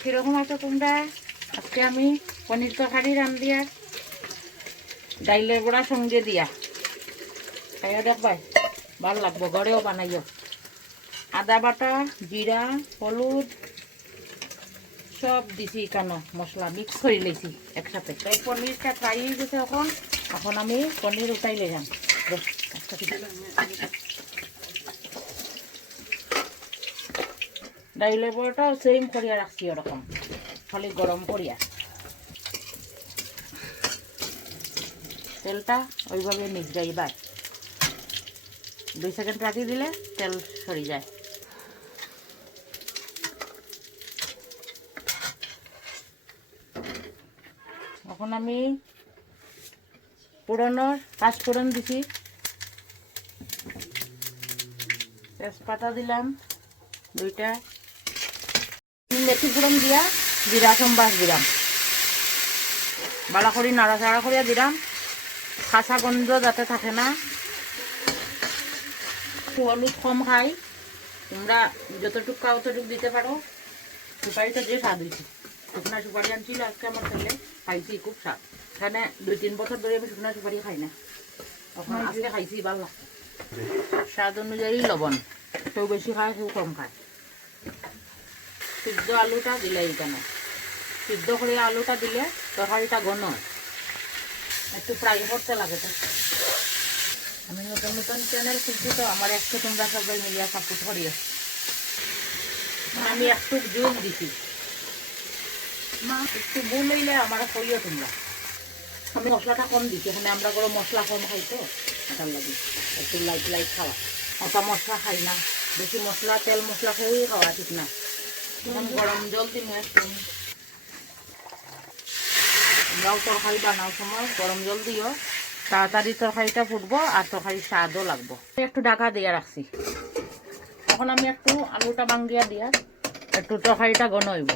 কিরকম আছো তোমরা? আজকে আমি পনির তরকারি রান্ধি আর ডাইলের বড়া সঙ্গে দিয়া খাইয়া দেখবাই, ভালো লাগবো। ঘরেও বানাইও। আদা বাটা, জিরা, হলুদ সব দিছি, কেন মশলা মিক্স করে লেছি একসাথে। তাই পনিরটা ফ্রাই হয়ে গেছে। এখন আমি পনির উঠাই লেলাম। ডাইলের বড়াটাও সেম করিয়া রাখছি ওরকম, খালি গরম করিয়া তেলটা ওইভাবে নিগড়াইবার 2 সেকেন্ড রাখি দিলে তেল সরি যায়। এখন আমি পুরনো পাঁচফোড়ন দিছি, তেজপাতা দিলাম 2টা, মেথি ফোড়ন দিয়া জিরা সম্বাস দিলাম, বালা করে নাড়াচাড়া করিয়া দিলাম, কাঁচা গন্ধ যাতে থাকে না। হলুদ কম খাই, তোমরা যতটুকু খাও ততটুকু দিতে পারো। সুপারিটা যে স্বাদ হয়েছে, শুকনা সুপারি আনছিল আজকে আমার ছেলে, খাইছি খুব স্বাদ। এখানে 2-3 বছর ধরে আমি শুকনা সুপারি খাই না, তখন আজকে খাইছি, ভালো লাগছে। স্বাদ অনুযায়ী লবণ, কেউ বেশি খায় কেউ কম খায়। সিদ্ধ আলুটা দিলে কেন, সিদ্ধ করে আলুটা দিলে তরকারিটা ঘন হয়, একটু ফ্রাই করতে লাগে। তো আমি নতুন নতুন চ্যানেল খুলছি, তো আমার একটু তোমরা সবাই মিলিয়ে সাপোর্ট করিও। আমি একটু জল দিছি, একটু ভুল হইলে আমার করিও তোমরা। আমি মশলাটা কম দিচ্ছি, এখানে আমরা গরম মশলা কম খাই, তো এটার লাগে একটু লাইট লাইট খাওয়া। অত মশলা খাই না, বেশি মশলা তেল মশলা খেয়েই খাওয়া ঠিক না। এখন গরম জল দিন একটু, তোমরাও তরকারি বানাও সময় গরম জল দিও, তাড়াতাড়ি তরকারিটা ফুটবো আর তরকারির স্বাদও লাগবো। একটু ঢাকা দিয়ে রাখছি, এখন আমি একটু আলুটা ভাঙ্গিয়া দিয়া একটু তরকারিটা ঘন হইব।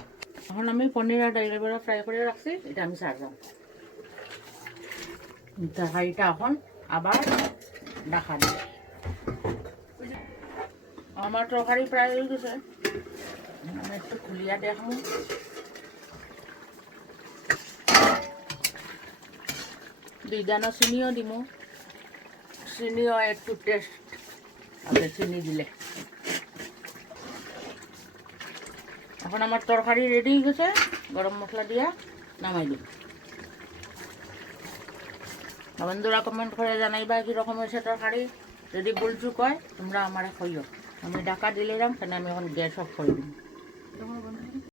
এখন আমি পনির আর ডাইলের বড়া ফ্রাই করে রাখছি, এটা আমি ছাড়লাম। তরকারিটা এখন আবার ঢাকা দিই। আমার তরকারি প্রায় হয়ে গেছে, আমি একটু খুলিয়া দেখবো। দুই দানা চিনিও দিব, চিনিও একটু টেস্ট হবে চিনি দিলে। এখন আমার তরকারি রেডি হয়ে গেছে, গরম মশলা দিয়া নামাই দিব। বন্ধুরা কমেন্ট করে জানাইবা কীরকম হয়েছে তরকারি। যদি ভুল চুক হয় তোমরা আমার কইও। আমি ঢাকা দিলাম, কেন আমি এখন গ্যাস অফ করে দিব।